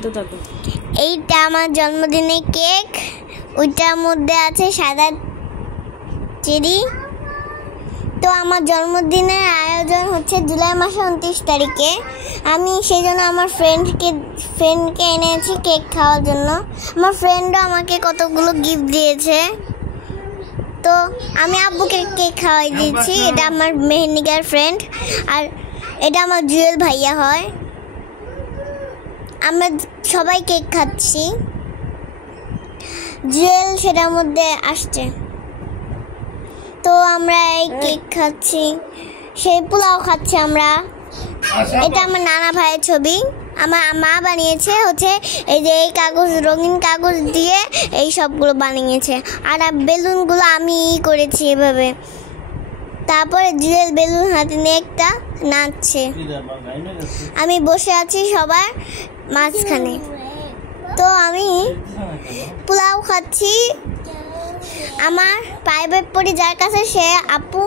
বলতে থাকো। এইটা আমার জন্মদিনের কেক, ওইটার মধ্যে আছে সাদা চেরি। তো আমার জন্মদিনের আয়োজন হচ্ছে জুলাই মাসের 29 তারিখে। আমি সেই জন্য আমার ফ্রেন্ডকে এনেছি কেক খাওয়ার জন্য। আমার ফ্রেন্ডও আমাকে কতগুলো গিফট দিয়েছে। তো আমি আব্বুকে কেক খাওয়াই দিয়েছি। এটা আমার মেহেন্দিকার ফ্রেন্ড, আর এটা আমার জুয়েল ভাইয়া হয়। আমরা সবাই কেক খাচ্ছি। জুয়েল সেটার মধ্যে আসছে। তো আমরা এই কেক খাচ্ছি, সেই পোলাও খাচ্ছি আমরা। এটা আমার নানা ভাইয়ের ছবি, আমার মা বানিয়েছে হচ্ছে এই যে এই কাগজ, রঙিন কাগজ দিয়ে এই সবগুলো বানিয়েছে। আর বেলুনগুলো আমি করেছি এভাবে। তারপরে জুয়েল বেলুন হাতে নিয়ে একটা নাচছে। আমি বসে আছি সবার মাঝখানে। তো আমি পোলাও খাচ্ছি। আমার প্রাইভেট পড়ি যার কাছে, সে আপু